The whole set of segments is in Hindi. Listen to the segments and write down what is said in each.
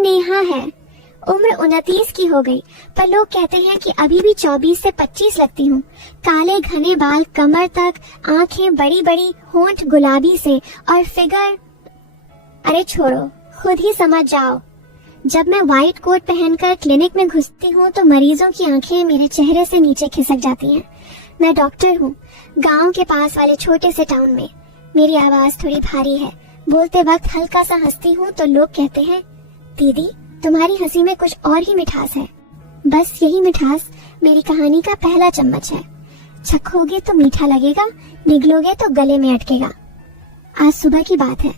नेहा है। उम्र 29 की हो गई, पर लोग कहते हैं कि अभी भी 24 से 25 लगती हूँ। काले घने बाल कमर तक, आंखें बड़ी बड़ी, होंठ गुलाबी से और फिगर, अरे छोड़ो, खुद ही समझ जाओ। जब मैं व्हाइट कोट पहनकर क्लिनिक में घुसती हूँ तो मरीजों की आंखें मेरे चेहरे से नीचे खिसक जाती हैं। मैं डॉक्टर हूँ, गांव के पास वाले छोटे से टाउन में। मेरी आवाज थोड़ी भारी है। बोलते वक्त हल्का सा हंसती हूँ तो लोग कहते हैं, दीदी तुम्हारी हंसी में कुछ और ही मिठास है। बस यही मिठास मेरी कहानी का पहला चम्मच है। चखोगे तो मीठा लगेगा, निगलोगे तो गले में अटकेगा। आज सुबह की बात है।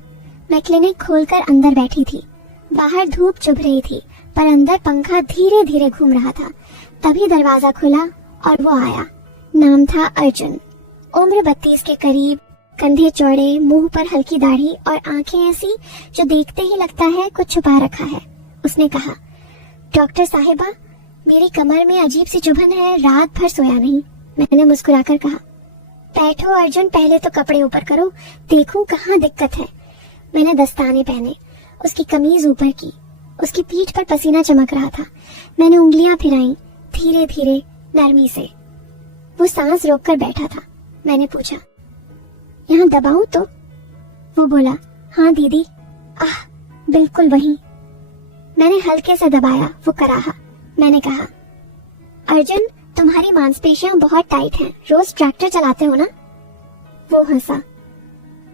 मैं क्लिनिक खोलकर अंदर बैठी थी। बाहर धूप चुभ रही थी, पर अंदर पंखा धीरे धीरे घूम रहा था। तभी दरवाजा खुला और वो आया। नाम था अर्जुन। उम्र 32 के करीब, कंधे चौड़े, मुंह पर हल्की दाढ़ी और आंखें ऐसी जो देखते ही लगता है कुछ छुपा रखा है। उसने कहा, डॉक्टर साहिबा, मेरी कमर में अजीब सी चुभन है, रात भर सोया नहीं। मैंने मुस्कुराकर कहा, बैठो अर्जुन, पहले तो कपड़े ऊपर करो, देखूं कहाँ दिक्कत है। मैंने दस्ताने पहने, उसकी कमीज ऊपर की। उसकी पीठ पर पसीना चमक रहा था। मैंने उंगलियां फिराई, धीरे धीरे, नरमी से। वो सांस रोककर बैठा था। मैंने पूछा, यहाँ दबाऊं तो? वो बोला, हाँ दीदी। आह, बिल्कुल वहीं। मैंने हल्के से दबाया। वो कराहा। मैंने कहा, अर्जुन तुम्हारी मांसपेशियां बहुत टाइट हैं, रोज ट्रैक्टर चलाते हो ना? वो हंसा।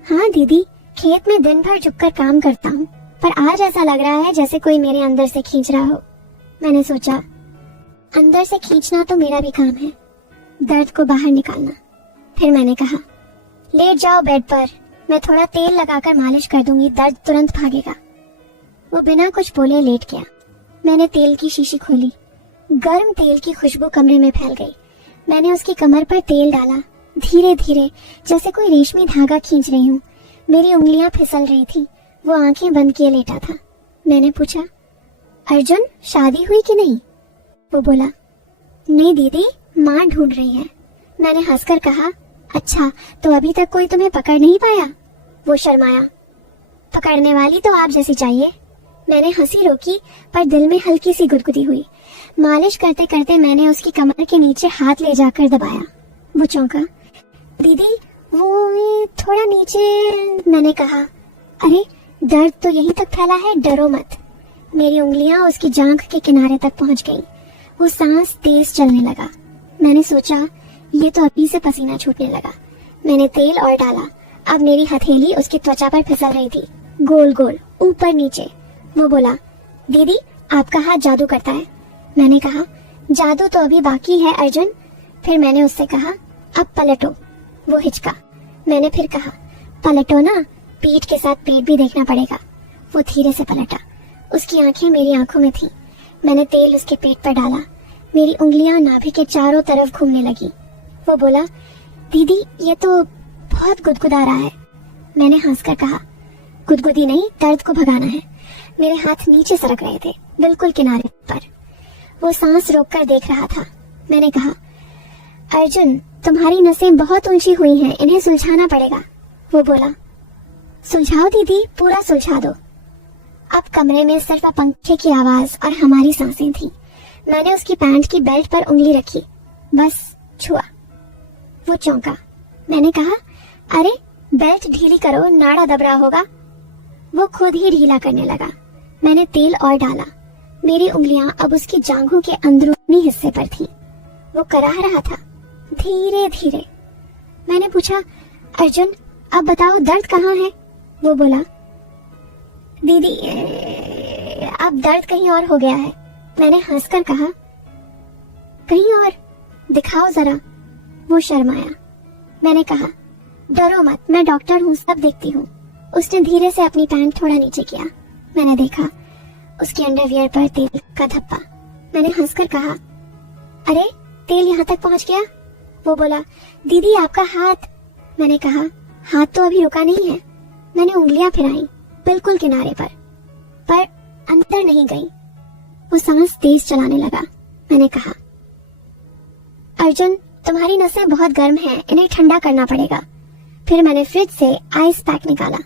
हाँ दीदी, खेत में दिन भर झुककर काम करता हूँ, पर आज ऐसा लग रहा है जैसे कोई मेरे अंदर से खींच रहा हो। मैंने सोचा, अंदर से खींचना तो मेरा भी काम है, दर्द को बाहर निकालना। फिर मैंने कहा, लेट जाओ बेड पर, मैं थोड़ा तेल लगाकर मालिश कर दूंगी, दर्द तुरंत भागेगा। वो बिना कुछ बोले लेट गया। मैंने तेल की शीशी खोली। गर्म तेल की खुशबू कमरे में फैल गई। मैंने उसकी कमर पर तेल डाला, धीरे धीरे, जैसे कोई रेशमी धागा खींच रही हूँ। मेरी उंगलियां फिसल रही थी। वो आंखें बंद किए लेटा था। मैंने पूछा, अर्जुन शादी हुई कि नहीं? वो बोला, नहीं दीदी, माँ ढूंढ रही है। मैंने हंसकर कहा, अच्छा, तो अभी तक कोई तुम्हें पकड़ नहीं पाया? वो शर्माया। पकड़ने वाली तो आप जैसी चाहिए। मैंने हंसी रोकी, पर दिल में हल्की सी गुदगुदी हुई। मालिश करते करते मैंने उसकी कमर के नीचे हाथ ले जाकर दबाया। वो चौंका। दीदी वो थोड़ा नीचे। मैंने कहा, अरे दर्द तो यहीं तक फैला है, डरो मत। मेरी उंगलियां उसकी जांघ के किनारे तक पहुंच गईं। वो सांस तेज चलने लगा। मैंने सोचा, ये तो अभी से पसीना छूटने लगा। मैंने तेल और डाला। अब मेरी हथेली उसकी त्वचा पर फिसल रही थी, गोल गोल, ऊपर नीचे। वो बोला, दीदी आपका हाथ जादू करता है। मैंने कहा, जादू तो अभी बाकी है अर्जुन। फिर मैंने उससे कहा, अब पलटो। वो हिचका। मैंने फिर कहा, पलटो ना, पीठ के साथ पेट भी देखना पड़ेगा। वो धीरे से पलटा। उसकी आंखें मेरी आंखों में थी। मैंने तेल उसके पेट पर डाला। मेरी उंगलियां नाभि के चारों तरफ घूमने लगी। वो बोला, दीदी ये तो बहुत गुदगुदा रहा है। मैंने हंसकर कहा, गुदगुदी नहीं, दर्द को भगाना है। मेरे हाथ नीचे सरक रहे थे, बिल्कुल किनारे पर। वो सांस रोककर देख रहा था। मैंने कहा, अर्जुन तुम्हारी नसें बहुत ऊंची हुई हैं, इन्हें सुलझाना पड़ेगा। वो बोला, सुलझाओ दीदी, पूरा सुलझा दो। अब कमरे में सिर्फ पंखे की आवाज और हमारी सांसें थी। मैंने उसकी पैंट की बेल्ट पर उंगली रखी, बस छुआ। वो चौंका। मैंने कहा, अरे बेल्ट ढीली करो, नाड़ा दब रहा होगा। वो खुद ही ढीला करने लगा। मैंने तेल और डाला। मेरी उंगलियां अब उसकी जांघों के अंदरूनी हिस्से पर थीं। वो कराह रहा था, धीरे धीरे। मैंने पूछा, अर्जुन अब बताओ दर्द कहाँ है? वो बोला, दीदी अब दर्द कहीं और हो गया है। मैंने हंसकर कहा, कहीं और? दिखाओ जरा। वो शर्माया। मैंने कहा, डरो मत, मैं डॉक्टर हूँ, सब देखती हूँ। उसने धीरे से अपनी पैंट थोड़ा नीचे किया। मैंने देखा उसके अंडरवियर पर तेल का धब्बा। मैंने हंसकर कहा, अरे तेल यहाँ तक पहुँच गया? वो बोला, दीदी आपका हाथ। मैंने कहा, हाथ तो अभी रुका नहीं है। मैंने उंगलियां फिराई, बिल्कुल किनारे पर अंदर नहीं गई। वो सांस तेज चलाने लगा। मैंने कहा, अर्जुन तुम्हारी नसें बहुत गर्म हैं, इन्हें ठंडा करना पड़ेगा। फिर मैंने फ्रिज से आइस पैक निकाला,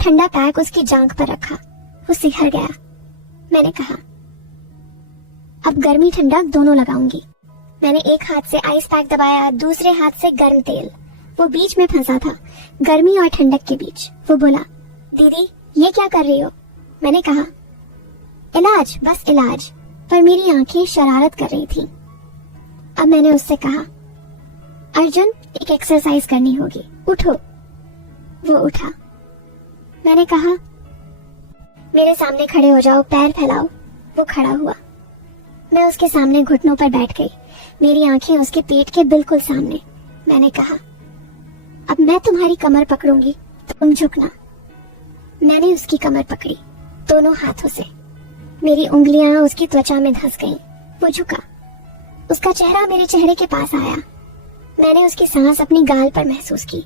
ठंडा पैक उसकी जांघ पर रखा। वो सिहर गया। मैंने कहा। अब गर्मी ठंडक दोनों लगाऊंगी। मैंने एक हाथ से आइस पैक दबाया, दूसरे हाथ से गर्म तेल। वो बीच में फंसा था, गर्मी और ठंडक के बीच। वो बोला, दीदी ये क्या कर रही हो? मैंने कहा, इलाज, बस इलाज। पर मेरी आंखें शरारत कर रही थी। अब मैंने उससे कहा, अर्जुन एक एक्सरसाइज करनी होगी, उठो। वो उठा। मैंने कहा, मेरे सामने खड़े हो जाओ, पैर फैलाओ। वो खड़ा हुआ। मैं उसके सामने घुटनों पर बैठ गई, मेरी आंखें उसके पेट के बिल्कुल सामने। मैंने कहा, अब मैं तुम्हारी कमर पकड़ूंगी, तुम झुकना। मैंने उसकी कमर पकड़ी दोनों हाथों से। मेरी उंगलियां उसकी त्वचा में धंस गईं। वो झुका। उसका चेहरा मेरे चेहरे के पास आया। मैंने उसकी सांस अपनी गाल पर महसूस की।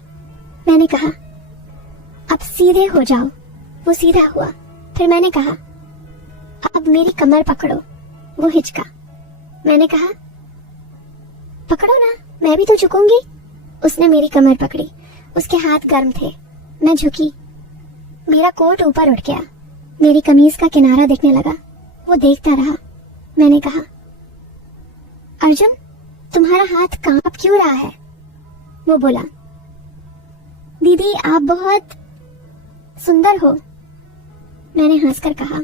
मैंने कहा, अब सीधे हो जाओ। वो सीधा हुआ। फिर मैंने कहा, अब मेरी कमर पकड़ो। वो हिचका। मैंने कहा, पकड़ो ना, मैं भी तो झुकूंगी। उसने मेरी कमर पकड़ी। उसके हाथ गर्म थे। मैं झुकी। मेरा कोट ऊपर उठ गया। मेरी कमीज का किनारा दिखने लगा। वो देखता रहा। मैंने कहा, अर्जुन तुम्हारा हाथ कांप क्यों रहा है? वो बोला, दीदी आप बहुत सुंदर हो। मैंने हंसकर कहा,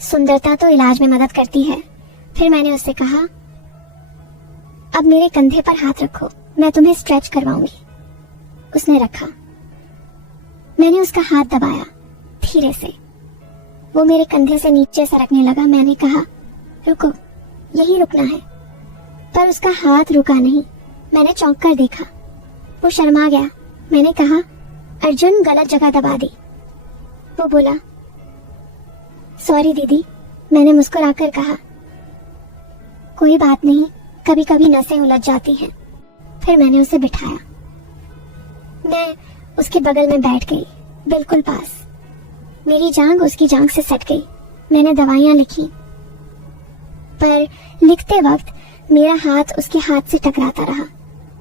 सुंदरता तो इलाज में मदद करती है। फिर मैंने उससे कहा, अब मेरे कंधे पर हाथ रखो, मैं तुम्हें स्ट्रेच करवाऊंगी। उसने रखा। मैंने उसका हाथ दबाया धीरे से। वो मेरे कंधे से नीचे सरकने लगा। मैंने कहा, रुको, यही रुकना है। पर उसका हाथ रुका नहीं। मैंने चौंक कर देखा। वो शर्मा गया। मैंने कहा, अर्जुन गलत जगह दबा दी। वो बोला, सॉरी दीदी। मैंने मुस्कुराकर कहा, कोई बात नहीं, कभी कभी नसें उलझ जाती हैं। फिर मैंने उसे बिठाया। मैं उसके बगल में बैठ गई, बिल्कुल पास। मेरी जांघ उसकी जांघ से सट गई। मैंने दवाइयां लिखी, पर लिखते वक्त मेरा हाथ उसके हाथ से टकराता रहा।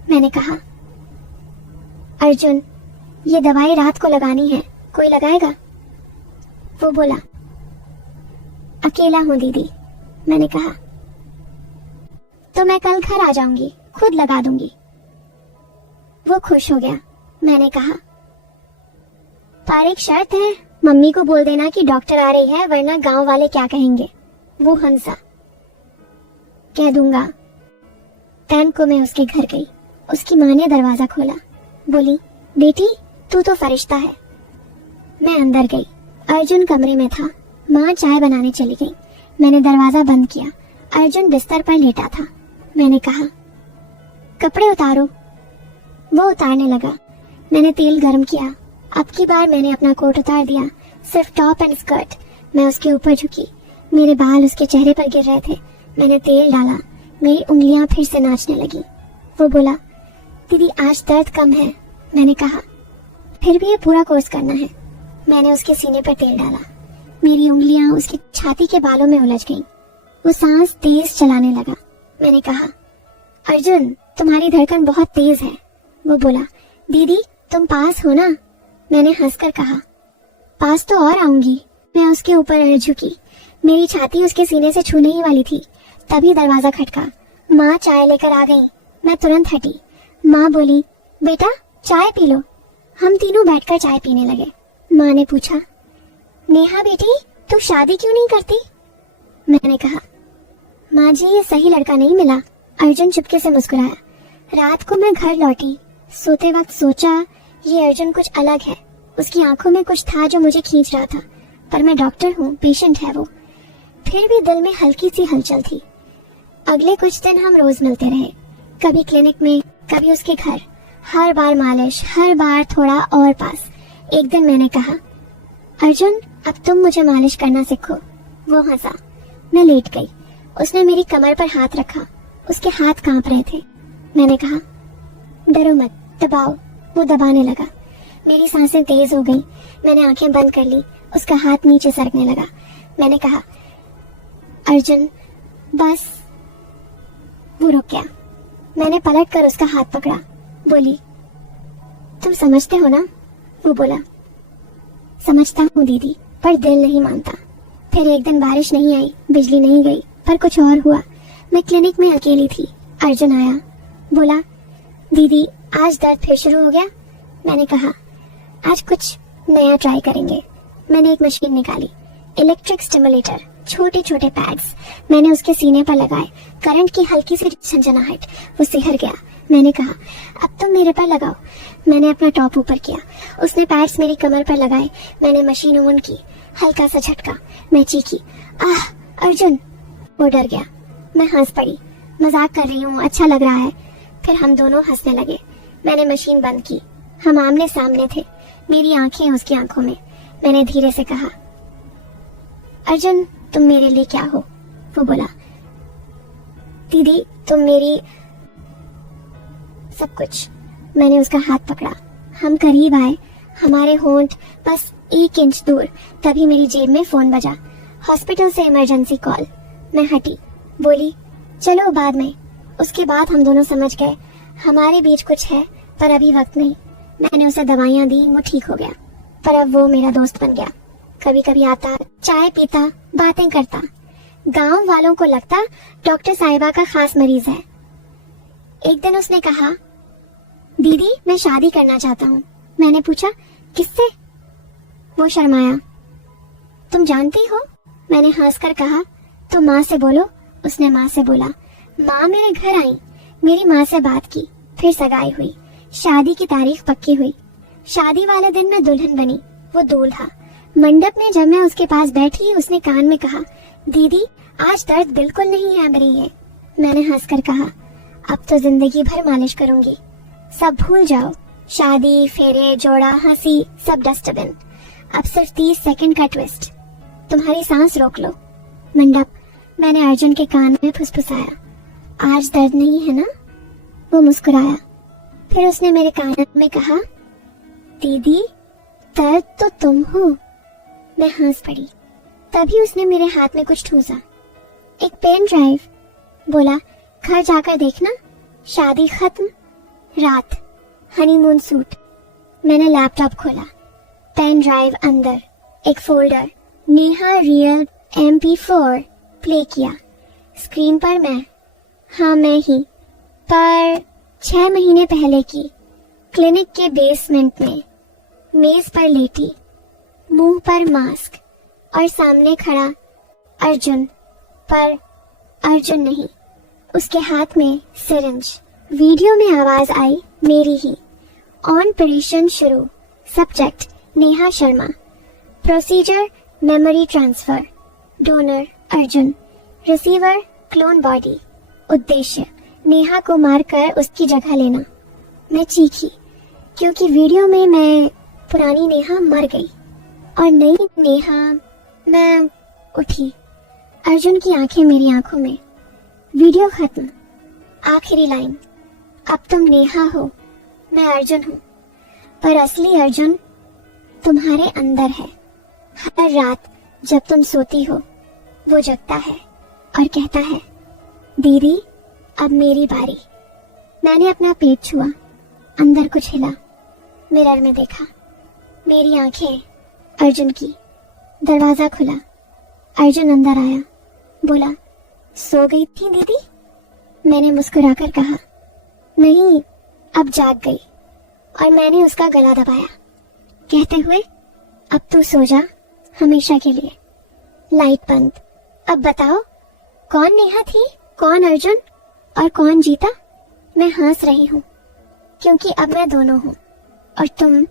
मैंने कहा, अर्जुन ये दवाई रात को लगानी है, कोई लगाएगा? वो बोला, अकेला हूं दीदी। मैंने कहा, तो मैं कल घर आ जाऊंगी, खुद लगा दूंगी। वो खुश हो गया। मैंने कहा, पर एक शर्त है, मम्मी को बोल देना कि डॉक्टर आ रही है, वरना गांव वाले क्या कहेंगे। वो हंसा। कह दूंगा। टाइम को मैं उसके घर गई। उसकी माँ ने दरवाजा खोला। बोली, बेटी तू तो फरिश्ता है। मैं अंदर गई। अर्जुन कमरे में था। माँ चाय बनाने चली गई। मैंने दरवाजा बंद किया। अर्जुन बिस्तर पर लेटा था। मैंने कहा, कपड़े उतारो। वो उतारने लगा। मैंने तेल गर्म किया। अब की बार मैंने अपना कोट उतार दिया, सिर्फ टॉप एंड स्कर्ट। मैं उसके ऊपर झुकी। मेरे बाल उसके चेहरे पर गिर रहे थे। मैंने तेल डाला। मेरी उंगलियां फिर से नाचने लगी। वो बोला, दीदी आज दर्द कम है। मैंने कहा, फिर भी ये पूरा कोर्स करना है। मैंने उसके सीने पर तेल डाला। मेरी उंगलियां उसकी छाती के बालों में उलझ गईं। वो सांस तेज चलाने लगा। मैंने कहा, अर्जुन तुम्हारी धड़कन बहुत तेज है। वो बोला, दीदी तुम पास हो ना? मैंने हंसकर कहा, पास तो और आऊंगी। मैं उसके ऊपर झुकी। मेरी छाती उसके सीने से छूने ही वाली थी। तभी दरवाजा खटका। माँ चाय लेकर आ गई। मैं तुरंत हटी। माँ बोली, बेटा चाय पी लो। हम तीनों बैठकर चाय पीने लगे। माँ ने पूछा, नेहा बेटी तू शादी क्यों नहीं करती? मैंने कहा, माँ जी ये सही लड़का नहीं मिला। अर्जुन चुपके से मुस्कुराया। रात को मैं घर लौटी। सोते वक्त सोचा ये अर्जुन कुछ अलग है। उसकी आंखों में कुछ था जो मुझे खींच रहा था, पर मैं डॉक्टर हूँ, पेशेंट है वो। फिर भी दिल में हल्की सी हलचल थी। अगले कुछ दिन हम रोज मिलते रहे, कभी क्लिनिक में, कभी उसके घर। हर बार मालिश, हर बार थोड़ा और पास। एक दिन मैंने कहा, अर्जुन अब तुम मुझे मालिश करना सीखो। वो हंसा। मैं लेट गई। उसने मेरी कमर पर हाथ रखा। उसके हाथ कांप रहे थे। मैंने कहा, डरो मत, दबाओ। वो दबाने लगा। मेरी सांसें तेज हो गई। मैंने आंखें बंद कर ली। उसका हाथ नीचे सरकने लगा। मैंने कहा, अर्जुन बस। वो रुक गया। मैंने पलट कर उसका हाथ पकड़ा। बोली, तुम समझते हो ना? वो बोला, समझता हूँ दीदी, पर दिल नहीं मानता। फिर एक दिन बारिश नहीं आई, बिजली नहीं गई, पर कुछ और हुआ। मैं क्लिनिक में अकेली थी। अर्जुन आया, बोला, दीदी आज दर्द फिर शुरू हो गया। मैंने कहा, आज कुछ नया ट्राई करेंगे। मैंने एक मशीन निकाली, इलेक्ट्रिक स्टिमुलेटर, छोटे छोटे पैड्स। मैंने उसके सीने पर लगाए। करंट की हल्की सी झंझनाहट, वो सिहर गया। मैंने कहा, अब तुम मेरे पर लगाओ। मैंने अपना टॉप ऊपर किया, उसने पैड्स मेरी कमर पर लगाए। मैंने मशीन ऑन की, हल्का सा झटका, मैं चीखी, आह अर्जुन। वो डर गया। मैं हंस पड़ी, मजाक कर रही हूँ, अच्छा लग रहा है। फिर हम दोनों हंसने लगे। मैंने मशीन बंद की। हम आमने सामने थे, मेरी आंखें उसकी आंखों में। मैंने धीरे से कहा, अर्जुन तुम मेरे लिए क्या हो? वो बोला, दीदी तुम मेरी सब कुछ। मैंने उसका हाथ पकड़ा, हम करीब आए, हमारे होंठ बस 1 इंच दूर। तभी मेरी जेब में फोन बजा, हॉस्पिटल से इमरजेंसी कॉल। मैं हटी, बोली, चलो बाद में। उसके बाद हम दोनों समझ गए हमारे बीच कुछ है, पर अभी वक्त नहीं। मैंने उसे दवाइयां दी, वो ठीक हो गया। पर अब वो मेरा दोस्त बन गया। कभी कभी आता, चाय पीता, बातें करता। गांव वालों को लगता डॉक्टर साहिबा का खास मरीज है। एक दिन उसने कहा, दीदी मैं शादी करना चाहता हूँ। मैंने पूछा, किससे? वो शर्माया, तुम जानती हो? मैंने हंसकर कहा, तो माँ से बोलो। उसने माँ से बोला। माँ मेरे घर आई, मेरी माँ से बात की, फिर सगाई हुई, शादी की तारीख पक्की हुई। शादी वाले दिन मैं दुल्हन बनी, वो दूल्हा। मंडप में जब मैं उसके पास बैठी, उसने कान में कहा, दीदी आज दर्द बिल्कुल नहीं है रही है। मैंने हंसकर कहा, अब तो जिंदगी भर मालिश करूंगी। सब भूल जाओ, शादी, फेरे, जोड़ा, हंसी, सब डस्टबिन। अब सिर्फ 30 सेकंड का ट्विस्ट, तुम्हारी सांस रोक लो। मंडप। मैंने अर्जुन के कान में फुसफुसाया, आज दर्द नहीं है ना? वो मुस्कुराया। फिर उसने मेरे कान में कहा, दीदी दर्द तो तुम हो। मैं हंस पड़ी। तभी उसने मेरे हाथ में कुछ ठूसा, एक पेन ड्राइव। बोला, घर जाकर देखना, शादी खत्म, रात, हनीमून सूट। मैंने लैपटॉप खोला, पेन ड्राइव अंदर, एक folder, Neha real MP4 play किया। स्क्रीन पर मैं, हाँ मैं ही, पर 6 महीने पहले की, क्लिनिक के बेसमेंट में, मेज पर लेटी, मुंह पर मास्क, और सामने खड़ा अर्जुन, पर अर्जुन नहीं, उसके हाथ में सिरिंज। वीडियो में आवाज आई मेरी ही। ऑपरेशन शुरू। Subject Neha Sharma. Procedure memory transfer. Donor Arjun. Receiver clone body. उद्देश्य नेहा को मारकर उसकी जगह लेना। मैं चीखी क्योंकि वीडियो में मैं पुरानी नेहा मर गई और नई नेहा। मैं उठी, अर्जुन की आंखें मेरी आंखों में। वीडियो खत्म। आखिरी लाइन, अब तुम नेहा हो, मैं अर्जुन हूँ, पर असली अर्जुन तुम्हारे अंदर है। हर रात जब तुम सोती हो, वो जगता है और कहता है, दीदी अब मेरी बारी। मैंने अपना पेट छुआ, अंदर कुछ हिला। मिरर में देखा, मेरी आंखें अर्जुन की। दरवाजा खुला, अर्जुन अंदर आया, बोला, सो गई थी दीदी? मैंने मुस्कुराकर कहा, नहीं, अब जाग गई। और मैंने उसका गला दबाया, कहते हुए, अब तू सो जा हमेशा के लिए। लाइट बंद। अब बताओ, कौन नेहा थी, कौन अर्जुन और कौन जीता? मैं हंस रही हूँ क्योंकि अब मैं दोनों हूँ और तुम